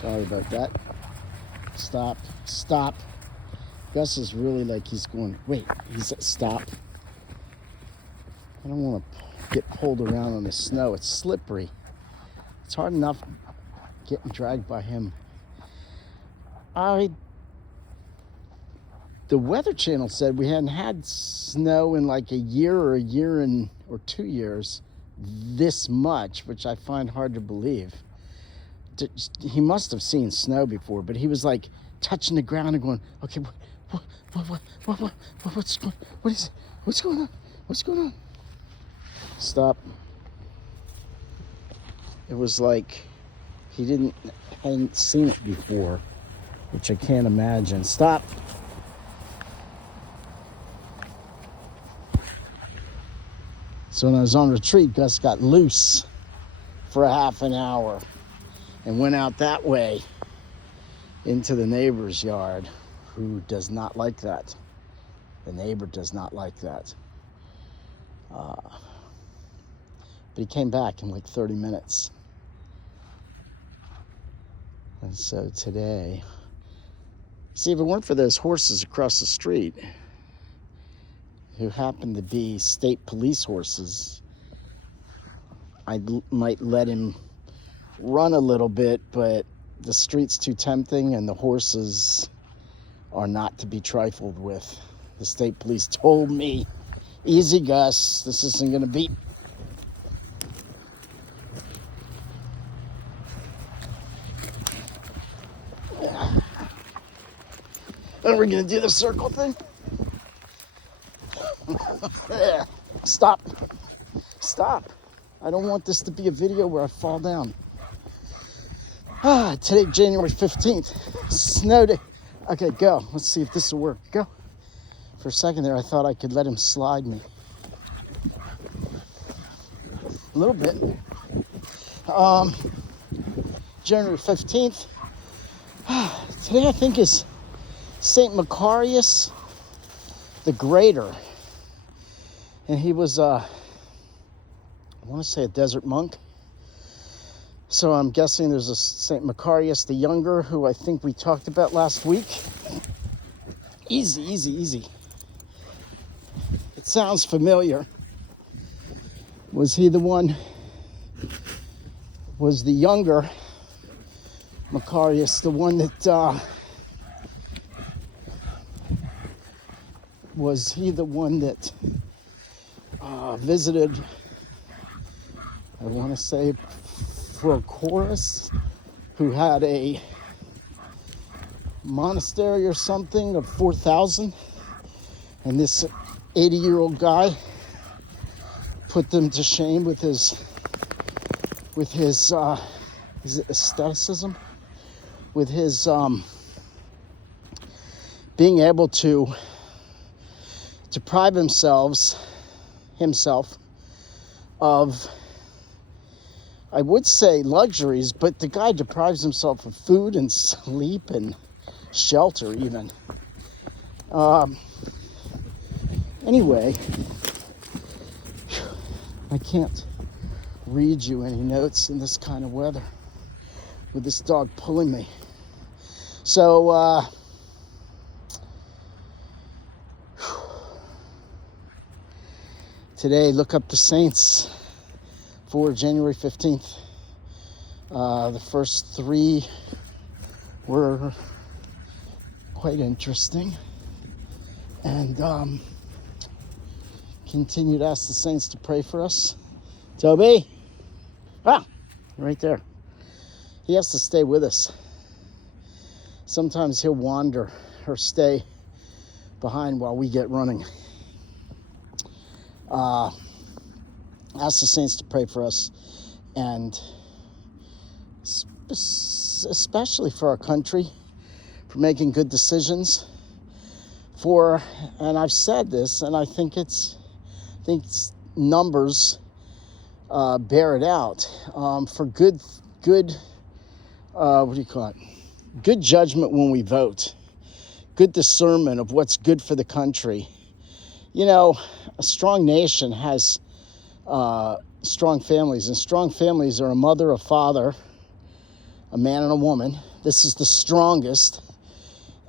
Sorry about that. Stop. Gus is really like he's going, wait, he's stop. I don't want to get pulled around on the snow. It's slippery. It's hard enough getting dragged by him. The Weather Channel said we hadn't had snow in like a year or 2 years this much, which I find hard to believe. He must have seen snow before, but he was like touching the ground and going, okay, what's going on? Stop. It was like he hadn't seen it before, which I can't imagine. Stop. So when I was on retreat, Gus got loose for a half an hour and went out that way into the neighbor's yard, who does not like that. The neighbor does not like that. But he came back in like 30 minutes. And so today, see, if it weren't for those horses across the street, who happen to be state police horses, I might let him run a little bit, but the street's too tempting and the horses are not to be trifled with. The state police told me, easy, Gus, this isn't gonna be. Are we gonna do the circle thing? Stop. I don't want this to be a video where I fall down. Today, January 15th, snow day. Okay, go. Let's see if this will work. Go. For a second there, I thought I could let him slide me. A little bit. January 15th. Today, I think, is St. Macarius the Greater. And he was, I want to say a desert monk. So I'm guessing there's a St. Macarius the Younger, who I think we talked about last week. Easy. It sounds familiar. Was he the one, was the younger Macarius the one that, was he the one that visited, I want to say, Prochorus, who had a monastery or something of 4,000, and this 80-year-old guy put them to shame with his is it asceticism, with his being able to deprive himself of, I would say, luxuries, but the guy deprives himself of food and sleep and shelter even. Anyway, I can't read you any notes in this kind of weather with this dog pulling me. So, today, look up the saints for January 15th. The first three were quite interesting. And continue to ask the saints to pray for us. Toby? Right there. He has to stay with us. Sometimes he'll wander or stay behind while we get running. Ask the saints to pray for us, and especially for our country, for making good decisions, and I've said this, and I think numbers bear it out, for good what do you call it? Good judgment when we vote, good discernment of what's good for the country. You know, a strong nation has strong families, and strong families are a mother, a father, a man and a woman. This is the strongest.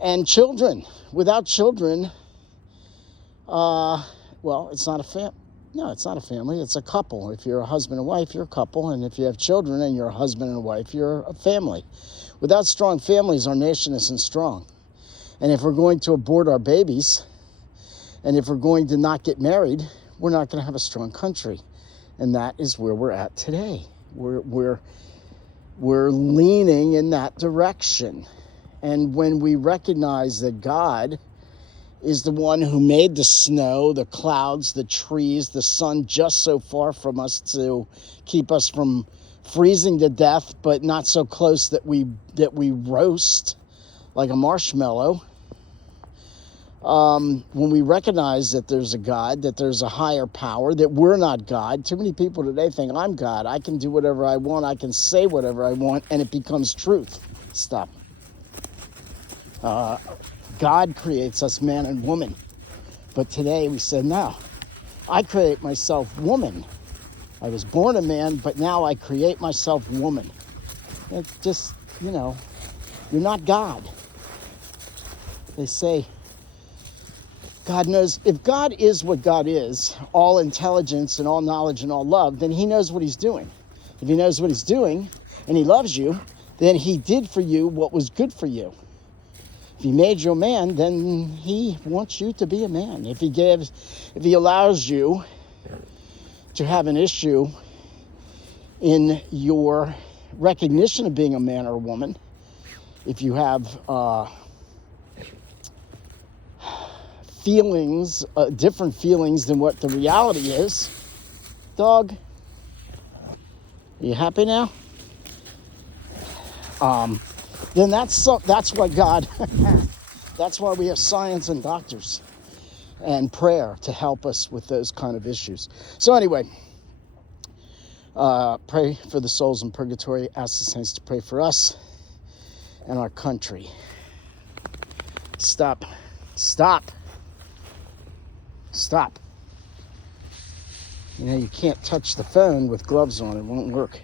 And children. Without children, well, it's not a family. No, it's not a family. It's a couple. If you're a husband and wife, you're a couple. And if you have children and you're a husband and a wife, you're a family. Without strong families, our nation isn't strong. And if we're going to abort our babies, and if we're going to not get married, we're not going to have a strong country. And that is where we're at today. We're leaning in that direction. And when we recognize that God is the one who made the snow, the clouds, the trees, the sun just so far from us to keep us from freezing to death, but not so close that we roast like a marshmallow. When we recognize that there's a God, that there's a higher power, that we're not God. Too many people today think, I'm God. I can do whatever I want. I can say whatever I want, and it becomes truth. Stop. God creates us man and woman. But today we said, no, I create myself woman. I was born a man, but now I create myself woman. It's just, you're not God. They say, God knows, if God is what God is, all intelligence and all knowledge and all love, then he knows what he's doing. If he knows what he's doing and he loves you, then he did for you what was good for you. If he made you a man, then he wants you to be a man. If he allows you to have an issue in your recognition of being a man or a woman, if you have feelings, different feelings than what the reality is, dog, are you happy now? Then that's what God, that's why we have science and doctors and prayer to help us with those kind of issues. So anyway, pray for the souls in purgatory. Ask the saints to pray for us and our country. Stop. You can't touch the phone with gloves on. It won't work.